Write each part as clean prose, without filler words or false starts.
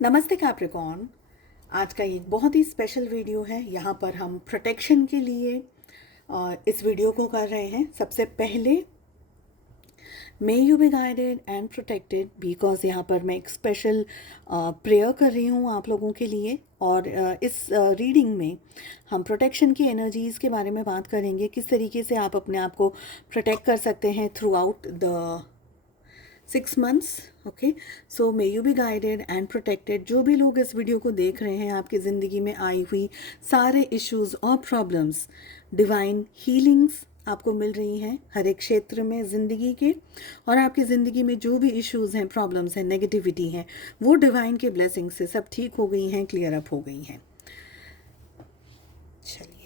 नमस्ते कैप्रिकॉर्न। आज का एक बहुत ही स्पेशल वीडियो है। यहाँ पर हम प्रोटेक्शन के लिए इस वीडियो को कर रहे हैं। सबसे पहले may you be guided and protected, because यहाँ पर मैं एक स्पेशल प्रेयर कर रही हूँ आप लोगों के लिए। और इस रीडिंग में हम प्रोटेक्शन की एनर्जीज़ के बारे में बात करेंगे, किस तरीके से आप अपने आप को प्रोटेक्ट कर सकते हैं through out the 6 months। Okay, so may you be guided and protected. जो भी लोग इस वीडियो को देख रहे हैं, आपकी ज़िंदगी में आई हुई सारे इश्यूज और प्रॉब्लम्स, डिवाइन हीलिंग्स आपको मिल रही हैं हर एक क्षेत्र में ज़िंदगी के। और आपकी ज़िंदगी में जो भी इश्यूज हैं, प्रॉब्लम्स हैं, नेगेटिविटी हैं, वो डिवाइन के ब्लेसिंग से सब ठीक हो गई हैं, क्लियर अप हो गई हैं। चलिए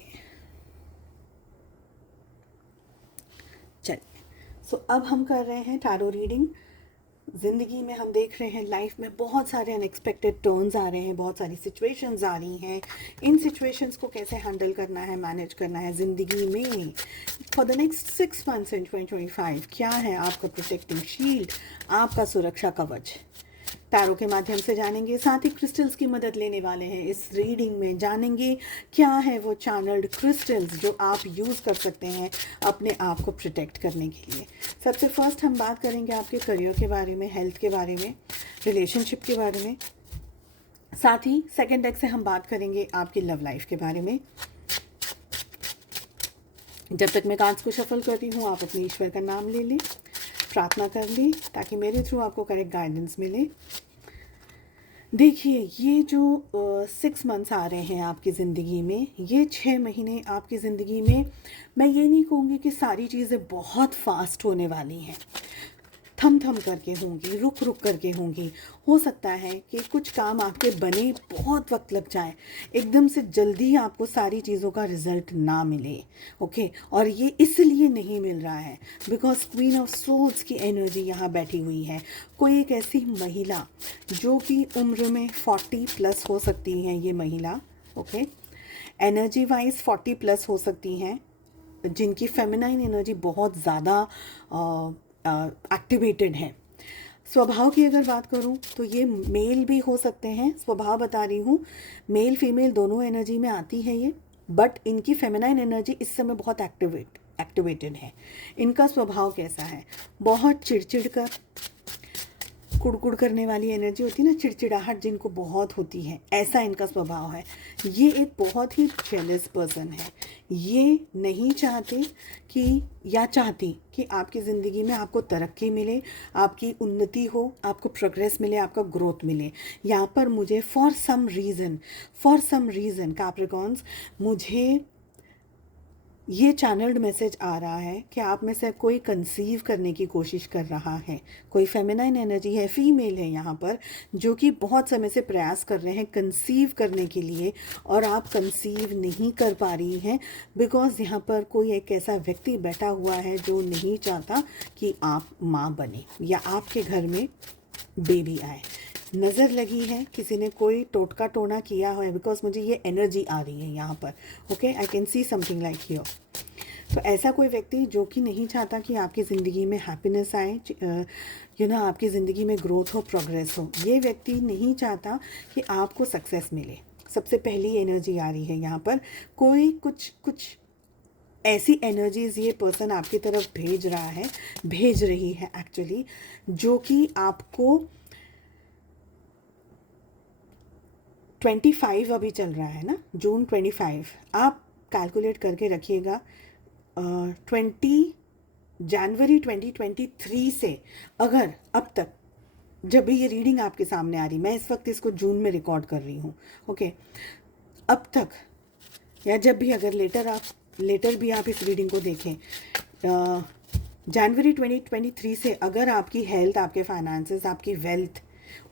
सो अब हम कर रहे हैं टैरो रीडिंग। ज़िंदगी में हम देख रहे हैं, लाइफ में बहुत सारे अनएक्सपेक्टेड टर्न्स आ रहे हैं, बहुत सारी सिचुएशंस आ रही हैं। इन सिचुएशंस को कैसे हैंडल करना है, मैनेज करना है ज़िंदगी में फॉर द नेक्स्ट 6 months इन 2025। क्या है आपका प्रोटेक्टिंग शील्ड, आपका सुरक्षा कवच, टैरो के माध्यम से जानेंगे। साथ ही क्रिस्टल्स की मदद लेने वाले हैं इस रीडिंग में। जानेंगे क्या है वो चैनल्ड क्रिस्टल्स जो आप यूज़ कर सकते हैं अपने आप को प्रोटेक्ट करने के लिए। सबसे फर्स्ट हम बात करेंगे आपके करियर के बारे में, हेल्थ के बारे में, रिलेशनशिप के बारे में। साथ ही सेकेंड डेक से हम बात करेंगे आपकी लव लाइफ के बारे में। जब तक मैं कार्ड्स को शफल करती हूँ, आप अपने ईश्वर का नाम ले लें, प्रार्थना कर लें, ताकि मेरे थ्रू आपको करेक्ट गाइडेंस मिले। देखिए, ये जो 6 months आ रहे हैं आपकी ज़िंदगी में, ये 6 महीने आपकी ज़िंदगी में, मैं ये नहीं कहूँगी कि सारी चीज़ें बहुत फास्ट होने वाली हैं, थम थम करके होंगी, रुक रुक करके होंगी। हो सकता है कि कुछ काम आपके बने बहुत वक्त लग जाए, एकदम से जल्दी आपको सारी चीज़ों का रिजल्ट ना मिले। ओके, और ये इसलिए नहीं मिल रहा है बिकॉज क्वीन ऑफ सोल्स की एनर्जी यहाँ बैठी हुई है। कोई एक ऐसी महिला जो कि उम्र में 40+ हो सकती हैं, ये महिला ओके, एनर्जी वाइज 40+ हो सकती हैं, जिनकी फेमिनाइन एनर्जी बहुत ज़्यादा एक्टिवेटेड है। स्वभाव की अगर बात करूं तो ये मेल भी हो सकते हैं, स्वभाव बता रही हूँ, मेल फीमेल दोनों एनर्जी में आती है ये। बट इनकी फेमिनाइन एनर्जी इस समय बहुत एक्टिवेटेड है। इनका स्वभाव कैसा है, बहुत चिड़चिड़ कर, कुड़कुड़ करने वाली एनर्जी होती है ना, चिड़चिड़ाहट जिनको बहुत होती है, ऐसा इनका स्वभाव है। ये एक बहुत ही जेलस पर्सन है। ये नहीं चाहते कि, या चाहती कि आपकी ज़िंदगी में आपको तरक्की मिले, आपकी उन्नति हो, आपको प्रोग्रेस मिले, आपका ग्रोथ मिले। यहाँ पर मुझे फॉर सम रीज़न कैप्रिकॉर्न्स, मुझे ये चैनल्ड मैसेज आ रहा है कि आप में से कोई कंसीव करने की कोशिश कर रहा है। कोई फेमिनाइन एनर्जी है, फीमेल है यहाँ पर, जो कि बहुत समय से प्रयास कर रहे हैं कंसीव करने के लिए, और आप कंसीव नहीं कर पा रही हैं बिकॉज यहाँ पर कोई एक ऐसा व्यक्ति बैठा हुआ है जो नहीं चाहता कि आप माँ बने या आपके घर में बेबी आए। नज़र लगी है, किसी ने कोई टोटका टोना किया है, बिकॉज मुझे ये एनर्जी आ रही है यहाँ पर। Okay, I can see something like here. तो ऐसा कोई व्यक्ति जो कि नहीं चाहता कि आपकी ज़िंदगी में हैप्पीनेस आए, आपकी ज़िंदगी में ग्रोथ हो, प्रोग्रेस हो। ये व्यक्ति नहीं चाहता कि आपको सक्सेस मिले। सबसे पहली एनर्जी आ रही है यहाँ पर, कोई कुछ ऐसी एनर्जीज ये पर्सन आपकी तरफ भेज रही है एक्चुअली, जो कि आपको 25 अभी चल रहा है ना, जून 25, आप कैलकुलेट करके रखिएगा। 20 जनवरी 2023 से अगर अब तक, जब भी ये रीडिंग आपके सामने आ रही, मैं इस वक्त इसको जून में रिकॉर्ड कर रही हूँ ओके, अब तक या जब भी, अगर लेटर भी आप इस रीडिंग को देखें, जनवरी 2023 से अगर आपकी हेल्थ, आपके फाइनेंसेस, आपकी वेल्थ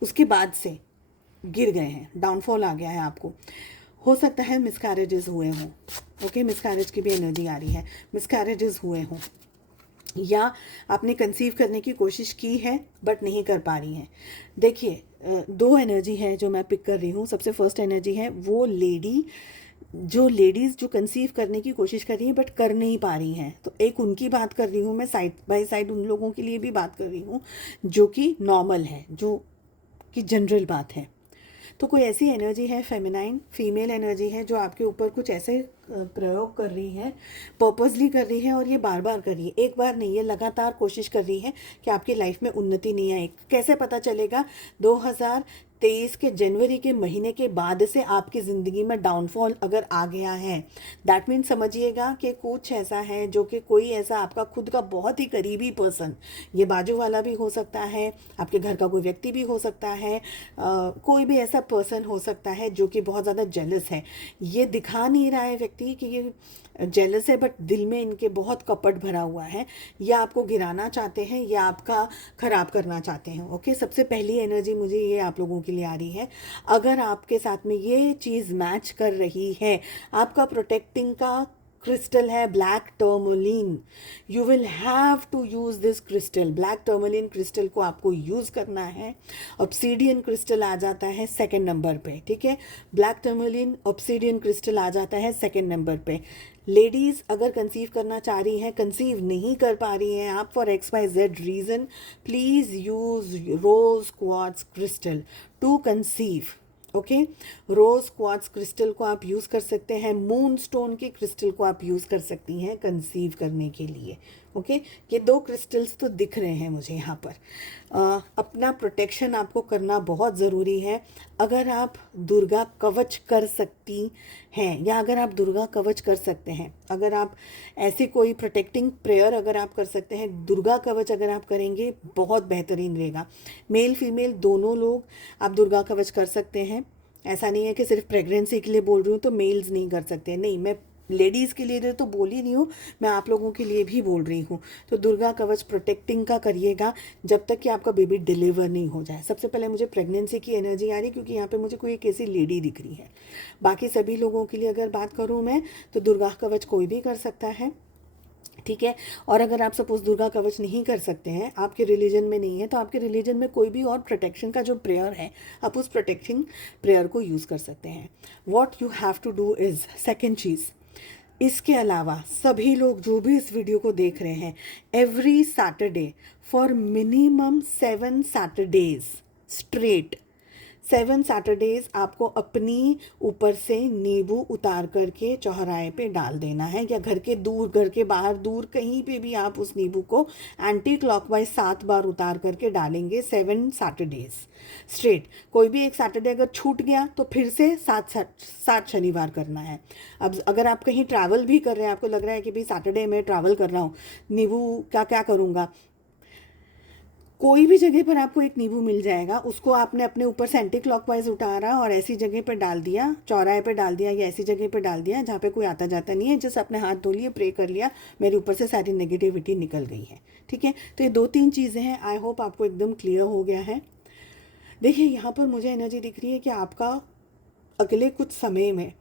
उसके बाद से गिर गए हैं, डाउनफॉल आ गया है आपको, हो सकता है मिसकैरेजेस हुए हों। ओके, मिसकैरेज की भी एनर्जी आ रही है, मिसकैरेजेस हुए हों, या आपने कंसीव करने की कोशिश की है बट नहीं कर पा रही हैं। देखिए, दो एनर्जी है जो मैं पिक कर रही हूँ। सबसे फर्स्ट एनर्जी है वो लेडीज़ जो कंसीव करने की कोशिश कर रही हैं बट कर नहीं पा रही हैं, तो एक उनकी बात कर रही हूँ मैं, साइड बाय साइड उन लोगों के लिए भी बात कर रही हूँ जो कि नॉर्मल है, जो कि जनरल बात है। तो कोई ऐसी एनर्जी है, फेमिनाइन फीमेल एनर्जी है, जो आपके ऊपर कुछ ऐसे प्रयोग कर रही है, पर्पसली कर रही है, और ये बार बार कर रही है, एक बार नहीं, ये लगातार कोशिश कर रही है कि आपकी लाइफ में उन्नति नहीं आए। कैसे पता चलेगा? 2023 के जनवरी के महीने के बाद से आपकी ज़िंदगी में डाउनफॉल अगर आ गया है, दैट मीन्स समझिएगा कि कुछ ऐसा है जो कि कोई ऐसा आपका खुद का बहुत ही करीबी पर्सन, ये बाजू वाला भी हो सकता है, आपके घर का कोई व्यक्ति भी हो सकता है, कोई भी ऐसा पर्सन हो सकता है जो कि बहुत ज़्यादा जेलस है। ये दिखा नहीं रहा है व्यक्ति कि ये जेलस है, बट दिल में इनके बहुत कपट भरा हुआ है, या आपको गिराना चाहते हैं, या आपका खराब करना चाहते हैं। ओके, सबसे पहली एनर्जी मुझे ये आप लोगों के लिए आ रही है। अगर आपके साथ में ये चीज़ मैच कर रही है, आपका प्रोटेक्टिंग का क्रिस्टल है black tourmaline, you will have to use this crystal. Black tourmaline crystal को आपको यूज़ करना है। ऑब्सीडियन क्रिस्टल आ जाता है सेकंड नंबर पे, ठीक है, ब्लैक टर्मोलिन ऑब्सीडियन क्रिस्टल आ जाता है सेकंड नंबर पे। लेडीज़ अगर कंसीव करना चाह रही हैं, कंसीव नहीं कर पा रही हैं आप for XYZ reason, please use rose quartz crystal to conceive. Okay, rose quartz crystal को आप यूज़ कर सकते हैं, मून स्टोन के क्रिस्टल को आप यूज़ कर सकती हैं कंसीव करने के लिए। ओके, ये दो क्रिस्टल्स तो दिख रहे हैं मुझे यहाँ पर। अपना प्रोटेक्शन आपको करना बहुत ज़रूरी है। अगर आप दुर्गा कवच कर सकती हैं, या अगर आप दुर्गा कवच कर सकते हैं, अगर आप ऐसी कोई प्रोटेक्टिंग प्रेयर अगर आप कर सकते हैं, दुर्गा कवच अगर आप करेंगे, बहुत बेहतरीन रहेगा। मेल फीमेल दोनों लोग आप दुर्गा कवच कर सकते हैं। ऐसा नहीं है कि सिर्फ प्रेगनेंसी के लिए बोल रही हूँ तो मेल्स नहीं कर सकते, नहीं, मैं लेडीज़ के लिए तो बोल ही नहीं हूँ, मैं आप लोगों के लिए भी बोल रही हूँ। तो दुर्गा कवच प्रोटेक्टिंग का करिएगा जब तक कि आपका बेबी डिलीवर नहीं हो जाए। सबसे पहले मुझे प्रेगनेंसी की एनर्जी आ रही है, क्योंकि यहाँ पे मुझे कोई एक ऐसी लेडी दिख रही है। बाकी सभी लोगों के लिए अगर बात करूँ मैं, तो दुर्गा कवच कोई भी कर सकता है, ठीक है। और अगर आप सपोज दुर्गा कवच नहीं कर सकते हैं, आपके रिलीजन में नहीं है, तो आपके रिलीजन में कोई भी और प्रोटेक्शन का जो प्रेयर है, आप उस प्रोटेक्शन प्रेयर को यूज़ कर सकते हैं। What you have to do is, second चीज़, इसके अलावा सभी लोग जो भी इस वीडियो को देख रहे हैं, every Saturday for minimum 7 Saturdays straight, 7 Saturdays आपको अपनी ऊपर से नींबू उतार करके चौराहे पे डाल देना है, या घर के दूर, घर के बाहर दूर कहीं पे भी आप उस नींबू को एंटी क्लॉकवाइज 7 बार उतार करके डालेंगे 7 सैटरडेज स्ट्रेट। कोई भी एक सैटरडे अगर छूट गया तो फिर से 7 शनिवार करना है। अब अगर आप कहीं ट्रैवल भी कर रहे हैं, आपको लग रहा है कि भाई सैटरडे में ट्रैवल कर रहा हूँ, नींबू का क्या करूँगा, कोई भी जगह पर आपको एक नींबू मिल जाएगा, उसको आपने अपने ऊपर से एंटी क्लॉकवाइज उतारा और ऐसी जगह पर डाल दिया, चौराहे पे डाल दिया, या ऐसी जगह पे डाल दिया जहाँ पे कोई आता जाता नहीं है, जस्ट अपने हाथ धो लिए, प्रे कर लिया, मेरे ऊपर से सारी नेगेटिविटी निकल गई है, ठीक है। तो ये 2-3 चीज़ें हैं, आई होप आपको एकदम क्लियर हो गया है। देखिए यहाँ पर मुझे एनर्जी दिख रही है कि आपका अगले कुछ समय में,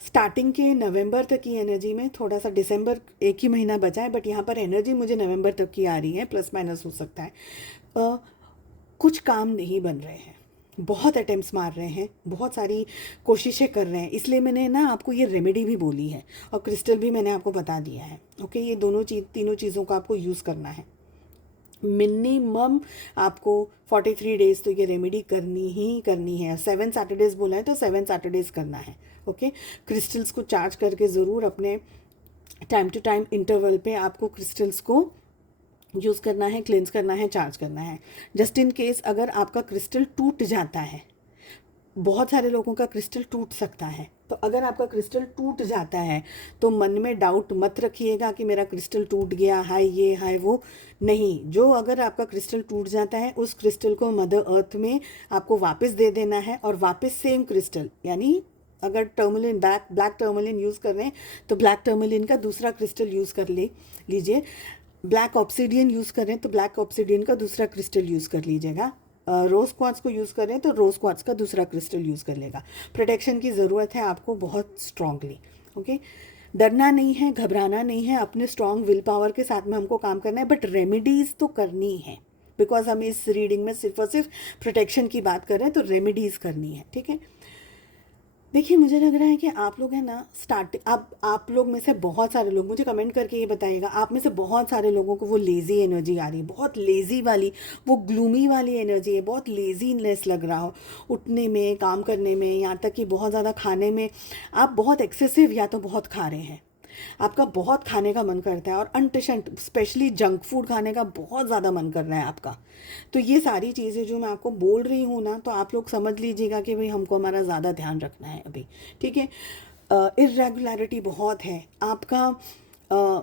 स्टार्टिंग के नवंबर तक की एनर्जी में, थोड़ा सा दिसंबर एक ही महीना बचा है, बट यहाँ पर एनर्जी मुझे नवंबर तक की आ रही है, प्लस माइनस हो सकता है। कुछ काम नहीं बन रहे हैं, बहुत अटेम्प्ट्स मार रहे हैं, बहुत सारी कोशिशें कर रहे हैं, इसलिए मैंने ना आपको ये रेमेडी भी बोली है, और क्रिस्टल भी मैंने आपको बता दिया है। ओके, ये तीनों चीज़ों को आपको यूज़ करना है। मिनिमम आपको 43 डेज तो ये रेमेडी करनी ही करनी है। 7 सैटरडेज बोला है तो 7 सैटरडेज करना है। ओके, क्रिस्टल्स को चार्ज करके ज़रूर अपने टाइम टू टाइम इंटरवल पे आपको क्रिस्टल्स को यूज़ करना है, क्लेंस करना है, चार्ज करना है। जस्ट इन केस अगर आपका क्रिस्टल टूट जाता है, बहुत सारे लोगों का क्रिस्टल टूट सकता है, तो अगर आपका क्रिस्टल टूट जाता है तो मन में डाउट मत रखिएगा कि मेरा क्रिस्टल टूट गया, हाय ये हाय वो, नहीं। जो अगर आपका क्रिस्टल टूट जाता है, उस क्रिस्टल को मदर अर्थ में आपको वापस दे देना है, और वापस सेम क्रिस्टल, यानी अगर टर्मलिन ब्लैक टर्मलिन यूज़ कर रहे हैं तो ब्लैक टर्मलिन का दूसरा क्रिस्टल यूज़ कर लीजिए। ब्लैक ऑब्सिडियन यूज़ कर रहे हैं तो ब्लैक ऑब्सिडियन का दूसरा क्रिस्टल यूज़ कर लीजिएगा। रोज़ क्वार्ट्ज को यूज़ करें तो रोज़ क्वार्ट्ज का दूसरा क्रिस्टल यूज़ कर लेगा। प्रोटेक्शन की ज़रूरत है आपको बहुत स्ट्रांगली। ओके, डरना नहीं है, घबराना नहीं है, अपने स्ट्रांग विल पावर के साथ में हमको काम करना है, बट रेमेडीज़ तो करनी है, बिकॉज हम इस रीडिंग में सिर्फ और सिर्फ प्रोटेक्शन की बात कर रहे हैं, तो रेमेडीज़ करनी है, ठीक है। देखिए, मुझे लग रहा है कि आप लोग हैं ना स्टार्ट आप लोग में से बहुत सारे लोग मुझे कमेंट करके ये बताइएगा, आप में से बहुत सारे लोगों को वो लेज़ी एनर्जी आ रही है, बहुत लेज़ी वाली, वो ग्लूमी वाली एनर्जी है, बहुत लेज़ीनेस लग रहा हो उठने में, काम करने में, यहाँ तक कि बहुत ज़्यादा खाने में। आप बहुत एक्सेसिव या तो बहुत खा रहे हैं, आपका बहुत खाने का मन करता है, और अनटिशंट स्पेशली जंक फूड खाने का बहुत ज़्यादा मन कर रहा है आपका। तो ये सारी चीज़ें जो मैं आपको बोल रही हूँ ना, तो आप लोग समझ लीजिएगा कि भाई हमको हमारा ज़्यादा ध्यान रखना है अभी। ठीक है। इरेगुलरिटी बहुत है आपका।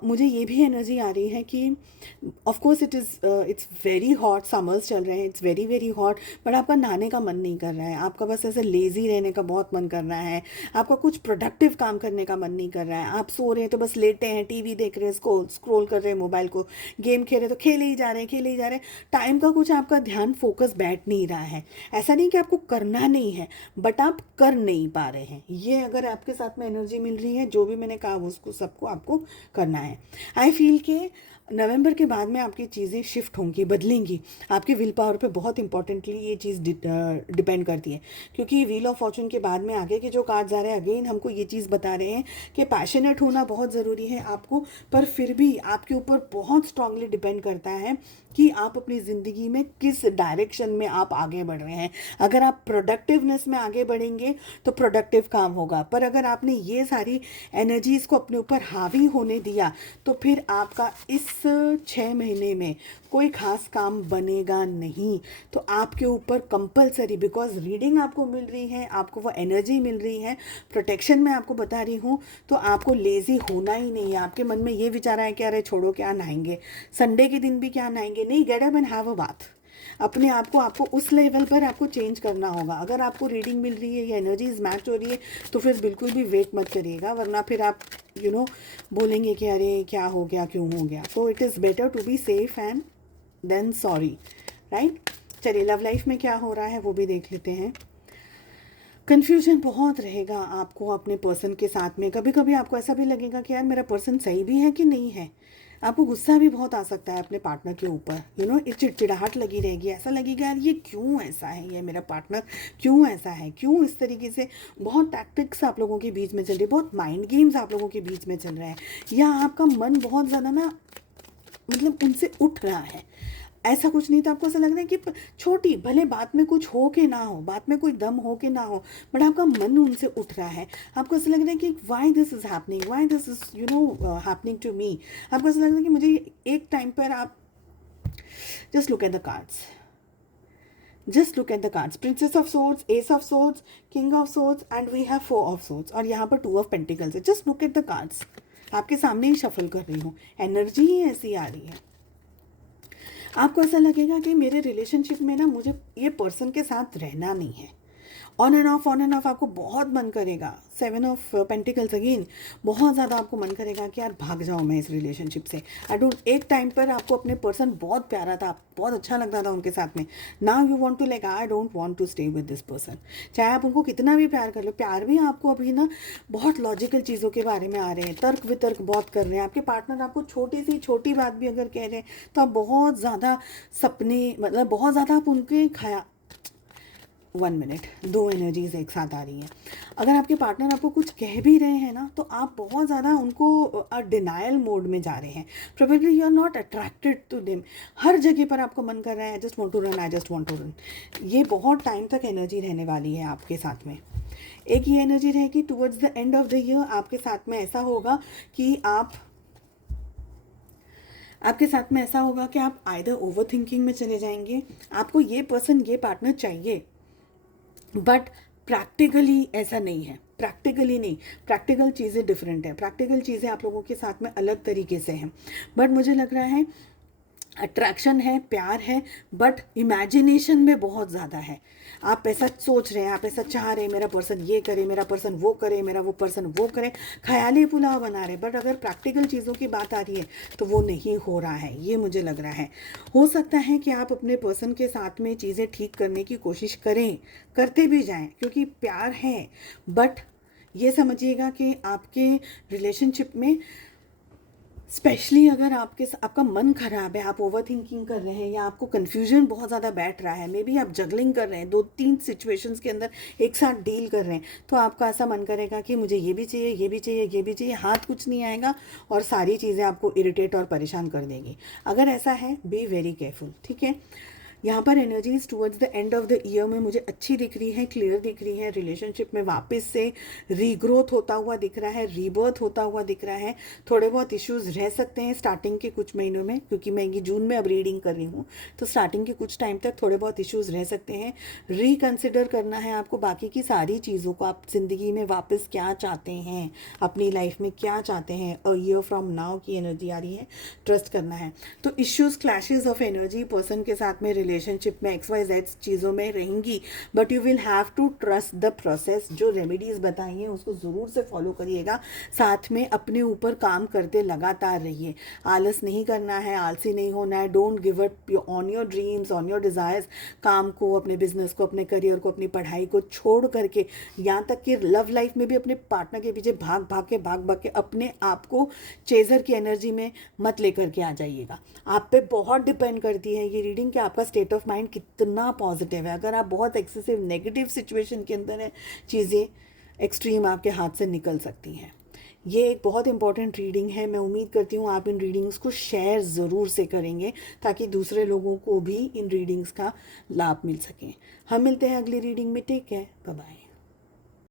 मुझे ये भी एनर्जी आ रही है कि of course it's very hot, summers चल रहे हैं, it's very very hot, but आपका नहाने का मन नहीं कर रहा है, आपका बस ऐसे लेज़ी रहने का बहुत मन कर रहा है, आपका कुछ प्रोडक्टिव काम करने का मन नहीं कर रहा है, आप सो रहे हैं तो बस लेटे हैं, टीवी देख रहे हैं, स्क्रोल कर रहे हैं मोबाइल को, गेम खेल रहे हैं तो खेले ही जा रहे हैं, खेले ही जा रहे हैं, टाइम का कुछ आपका ध्यान फोकस बैठ नहीं रहा है। ऐसा नहीं कि आपको करना नहीं है, बट आप कर नहीं पा रहे हैं। ये अगर आपके साथ में एनर्जी मिल रही है, जो भी मैंने कहा उसको सबको आपको करना है। आई फील के नवंबर के बाद में आपकी चीज़ें शिफ्ट होंगी, बदलेंगी। आपके विल पावर पे बहुत इंपॉर्टेंटली ये चीज़ डिपेंड करती है, क्योंकि व्हील ऑफ फॉर्चून के बाद में आगे के जो कार्ड्स आ रहे हैं अगेन हमको ये चीज़ बता रहे हैं कि पैशनेट होना बहुत ज़रूरी है आपको, पर फिर भी आपके ऊपर बहुत स्ट्रांगली डिपेंड करता है कि आप अपनी ज़िंदगी में किस डायरेक्शन में आप आगे बढ़ रहे हैं। अगर आप प्रोडक्टिवनेस में आगे बढ़ेंगे तो प्रोडक्टिव काम होगा, पर अगर आपने ये सारी एनर्जीज़ को अपने ऊपर हावी होने दिया तो फिर आपका इस 6 महीने में कोई खास काम बनेगा नहीं। तो आपके ऊपर कंपलसरी, बिकॉज रीडिंग आपको मिल रही है, आपको वो एनर्जी मिल रही है, प्रोटेक्शन मैं आपको बता रही हूँ, तो आपको लेज़ी होना ही नहीं है। आपके मन में ये विचार है कि अरे छोड़ो, क्या नहाएंगे, संडे के दिन भी क्या नहाएंगे, नहीं, get up and have a bath. अपने आप को आपको उस लेवल पर आपको चेंज करना होगा। अगर आपको रीडिंग मिल रही है या एनर्जीज मैच हो रही है तो फिर बिल्कुल भी वेट मत करिएगा, वरना फिर आप बोलेंगे कि अरे क्या हो गया, क्यों हो गया। तो it is better to be safe and then sorry, right. चलिए, लव लाइफ में क्या हो रहा है वो भी देख लेते हैं। कन्फ्यूजन बहुत रहेगा आपको अपने पर्सन के साथ में। कभी कभी आपको ऐसा भी लगेगा कि यार मेरा पर्सन सही भी है कि नहीं है। आपको गुस्सा भी बहुत आ सकता है अपने पार्टनर के ऊपर, एक चिड़चिड़ाहट लगी रहेगी, ऐसा लगेगा यार ये क्यों ऐसा है, ये मेरा पार्टनर क्यों ऐसा है, क्यों इस तरीके से। बहुत टैक्टिक्स आप लोगों के बीच में चल रही है, बहुत माइंड गेम्स आप लोगों के बीच में चल रहे हैं, या आपका मन बहुत ज़्यादा ना उनसे उठ रहा है। ऐसा कुछ नहीं, तो आपको ऐसा लग रहा है कि छोटी भले बात में कुछ हो के ना हो, बात में कोई दम हो के ना हो, बट आपका मन उनसे उठ रहा है। आपको ऐसा लग रहा है कि why this is happening, why this is happening to me. आपको ऐसा लग रहा है कि मुझे एक टाइम पर आप just look at the cards, just look at the cards, princess of swords, ace of swords, king of swords, and we have 4 of swords, और यहाँ पर 2 ऑफ पेंटिकल्स है। Just look at the cards, आपके सामने ही shuffle कर रही हूँ, energy ही ऐसी आ रही है। आपको ऐसा लगेगा कि मेरे रिलेशनशिप में ना मुझे ये पर्सन के साथ रहना नहीं है। ऑन एंड ऑफ आपको बहुत मन करेगा। 7 ऑफ पेंटिकल्स अगेन, बहुत ज़्यादा आपको मन करेगा कि यार भाग जाऊँ मैं इस रिलेशनशिप से। आई डोंट, एक टाइम पर आपको अपने पर्सन बहुत प्यारा था, बहुत अच्छा लगता था उनके साथ में। Now you want to like I don't want to stay with this person. चाहे आप उनको कितना भी प्यार कर लो, प्यार भी आपको अभी ना बहुत लॉजिकल चीज़ों के बारे में आ रहे हैं, तर्क वितर्क बहुत कर रहे हैं। आपके पार्टनर आपको छोटी सी छोटी बात भी अगर कह रहे हैं तो आप बहुत ज़्यादा सपने, बहुत ज़्यादा आप उनके 1 मिनट, 2 एनर्जीज एक साथ आ रही हैं। अगर आपके पार्टनर आपको कुछ कह भी रहे हैं ना, तो आप बहुत ज़्यादा उनको डिनायल मोड में जा रहे हैं। Probably you are not attracted to them. हर जगह पर आपको मन कर रहा है I just want to run, I just want to run. ये बहुत टाइम तक एनर्जी रहने वाली है आपके साथ में। एक ये एनर्जी रहेगी towards the end of the year. आपके साथ में ऐसा होगा कि आपके साथ में ऐसा होगा कि आप आइदर ओवर थिंकिंग में चले जाएंगे। आपको ये पर्सन, ये पार्टनर चाहिए, बट प्रैक्टिकली ऐसा नहीं है। प्रैक्टिकली नहीं, प्रैक्टिकल चीज़ें डिफरेंट है, प्रैक्टिकल चीज़ें आप लोगों के साथ में अलग तरीके से हैं। बट मुझे लग रहा है अट्रैक्शन है, प्यार है, बट इमेजिनेशन में बहुत ज़्यादा है। आप ऐसा सोच रहे हैं, आप ऐसा चाह रहे हैं मेरा पर्सन ये करे, मेरा पर्सन वो करे, मेरा वो पर्सन वो करे, ख्याली पुलाव बना रहे। बट अगर प्रैक्टिकल चीज़ों की बात आ रही है तो वो नहीं हो रहा है, ये मुझे लग रहा है। हो सकता है कि आप अपने पर्सन के साथ में चीज़ें ठीक करने की कोशिश करें, करते भी जाएं, क्योंकि प्यार है। बट ये समझिएगा कि आपके रिलेशनशिप में स्पेशली अगर आपका मन खराब है, आप ओवर थिंकिंग कर रहे हैं या आपको कन्फ्यूजन बहुत ज़्यादा बैठ रहा है, मे बी आप जगलिंग कर रहे हैं, 2-3 सिचुएशंस के अंदर एक साथ डील कर रहे हैं, तो आपका ऐसा मन करेगा कि मुझे ये भी चाहिए, ये भी चाहिए, ये भी चाहिए, हाथ कुछ नहीं आएगा और सारी चीज़ें आपको इरिटेट और परेशान कर देगी। अगर ऐसा है, बी वेरी केयरफुल, ठीक है। यहाँ पर energies towards the end of the year में मुझे अच्छी दिख रही है, क्लियर दिख रही है। रिलेशनशिप में वापस से रीग्रोथ होता हुआ दिख रहा है, रीबर्थ होता हुआ दिख रहा है। थोड़े बहुत इश्यूज रह सकते हैं स्टार्टिंग के कुछ महीनों में, क्योंकि मैं ये जून में अब रीडिंग कर रही हूँ, तो स्टार्टिंग के कुछ टाइम तक थोड़े बहुत इश्यूज रह सकते हैं। रिकन्सिडर करना है आपको बाकी की सारी चीज़ों को, आप ज़िंदगी में वापस क्या चाहते हैं, अपनी लाइफ में क्या चाहते हैं। अ ईयर फ्रॉम नाउ की एनर्जी आ रही है, ट्रस्ट करना है। तो issues, clashes of energy person के साथ में, रिलेशनशिप में XYZ चीज़ों में रहेंगी, but you will have to trust the process. जो रेमेडीज़ बताई हैं उसको ज़रूर से फॉलो करिएगा, साथ में अपने ऊपर काम करते लगातार रहिए। आलस नहीं करना है, आलसी नहीं होना है। Don't give up on your dreams, on your desires. काम को, अपने बिजनेस को, अपने करियर को, अपनी पढ़ाई को छोड़ करके, यहाँ तक कि लव लाइफ में भी अपने पार्टनर के पीछे भाग भाग के अपने आप को चेजर की एनर्जी में मत लेकर के आ जाइएगा। आप पे बहुत डिपेंड करती है ये रीडिंग कि आपका स्टेट ऑफ माइंड कितना पॉजिटिव है। अगर आप बहुत एक्सेसिव नेगेटिव सिचुएशन के अंदर है, चीज़ें एक्सट्रीम आपके हाथ से निकल सकती हैं। ये एक बहुत इंपॉर्टेंट रीडिंग है। मैं उम्मीद करती हूँ आप इन रीडिंग्स को शेयर ज़रूर से करेंगे, ताकि दूसरे लोगों को भी इन रीडिंग्स का लाभ मिल सके। हम मिलते हैं अगली रीडिंग में। Take care, bye bye.